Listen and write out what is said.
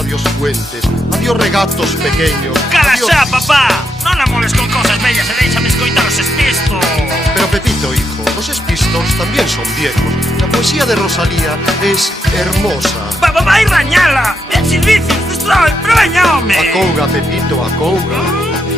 adiós fuentes, adiós regatos pequeños. Cala adiós... xa, papá! Non amoles con cosas bellas e déixame escoitar os espistos. Pero Pepito, hijo, los espistos también son viejos. La poesía de Rosalía es hermosa. Vai rañala! Ben servicios, destrói, pero veña, home! Acouga, Pepito, acouga.